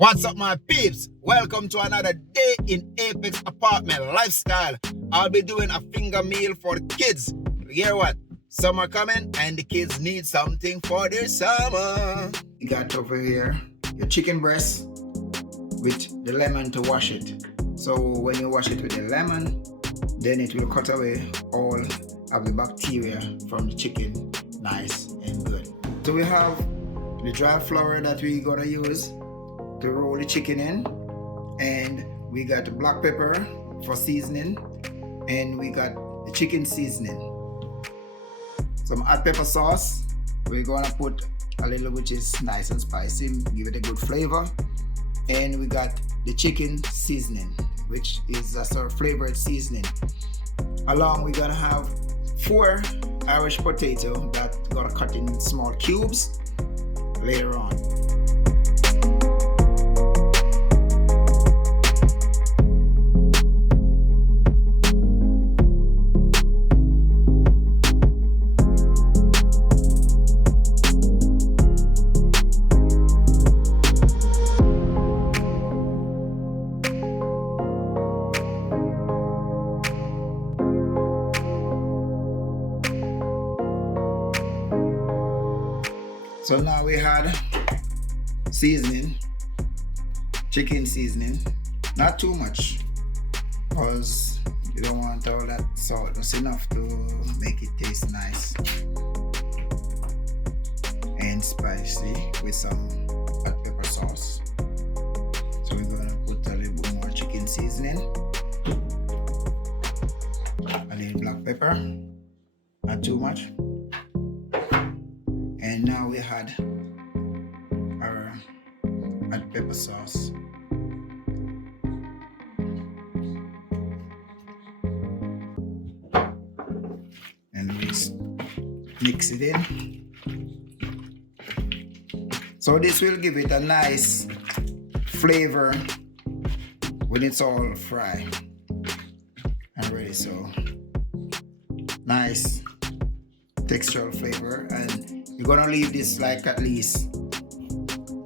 What's up, my peeps? Welcome to another day in Apex Apartment Lifestyle. I'll be doing a finger meal for the kids. You hear what? Summer coming and the kids need something for their summer. You got over here your chicken breast with the lemon to wash it. So when you wash it with the lemon, then it will cut away all of the bacteria from the chicken, nice and good. So we have the dry flour that we're gonna use to roll the chicken in, and we got the black pepper for seasoning, and we got the chicken seasoning. Some hot pepper sauce, we're gonna put a little, which is nice and spicy, give it a good flavor. And we got the chicken seasoning, which is a sort of flavored seasoning. Along, we're gonna have 4 Irish potato that gonna cut in small cubes later on. So now we had seasoning, chicken seasoning, not too much, because you don't want all that salt, just enough to make it taste nice and spicy with some hot pepper sauce. So we're gonna put a little bit more chicken seasoning, a little black pepper, not too much. And now we had our hot pepper sauce. And we mix it in. So this will give it a nice flavor when it's all fried and ready. So nice textural flavor, and you're gonna leave this like at least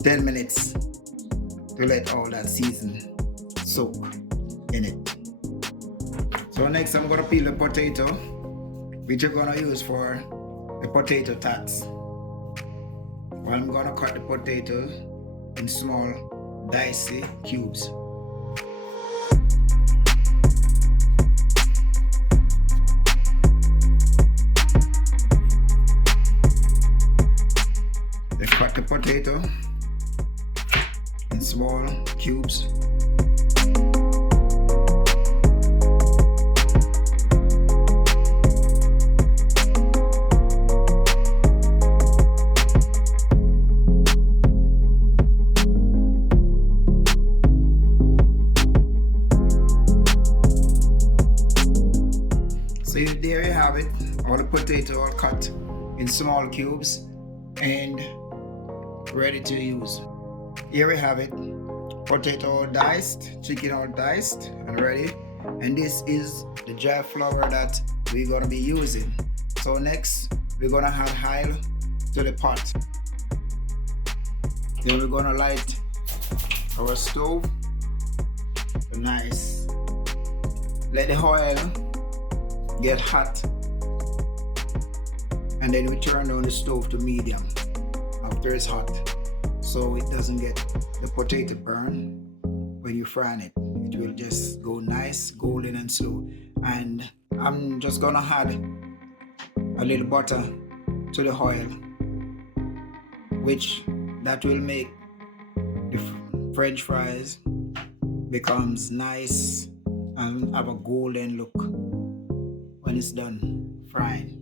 10 minutes to let all that season soak in it. So next I'm gonna peel the potato, which you're gonna use for the potato tots. Well, I'm gonna cut the potato in small dicey cubes. Cut the potato in small cubes. So there you have it, all the potato all cut in small cubes and ready to use. Here we have it, potato all diced, chicken all diced and ready. And this is the dry flour that we're gonna be using. So next we're gonna add oil to the pot. Then we're gonna light our stove. Nice. Let the oil get hot, and then we turn on the stove to medium after it's hot, so it doesn't get the potato burn when you fry it. It will just go nice, golden and slow. And I'm just gonna add a little butter to the oil, which that will make the French fries becomes nice and have a golden look when it's done frying.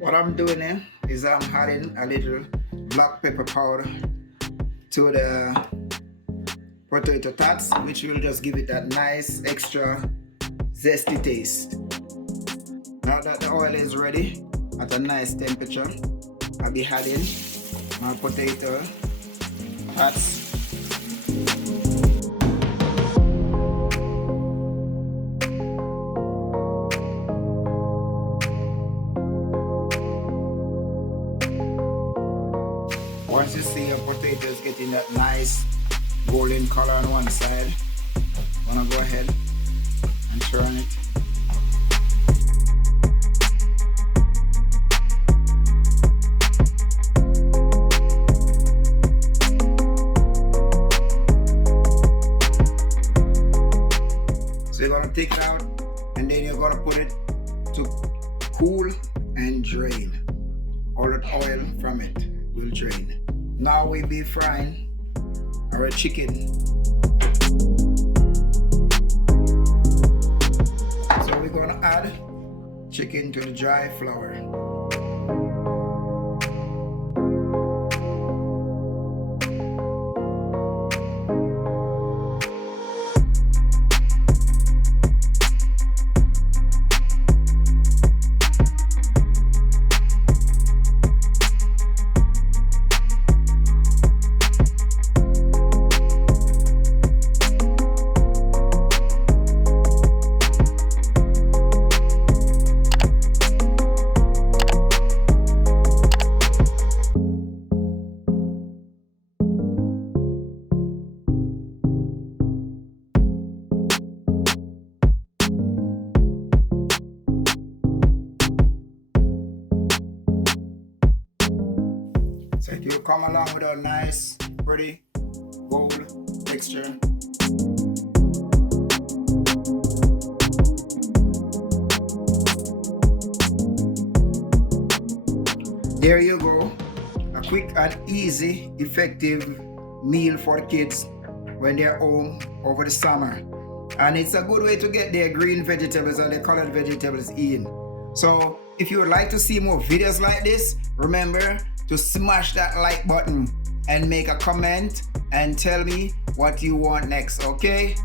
What I'm doing here is I'm adding a little black pepper powder to the potato tots, which will just give it that nice extra zesty taste. Now that the oil is ready at a nice temperature, I'll be adding my potato tots. Once you see your potatoes getting that nice golden color on one side, I'm gonna go ahead and turn it. So you're gonna take it out and then you're gonna put it to cool and drain. All the oil from it will drain. Now we'll be frying our chicken. So we're gonna add chicken to the dry flour. So it will come along with a nice, pretty gold texture. There you go. A quick and easy, effective meal for the kids when they're home over the summer. And it's a good way to get their green vegetables and their colored vegetables in. So if you would like to see more videos like this, remember to smash that like button and make a comment and tell me what you want next, okay?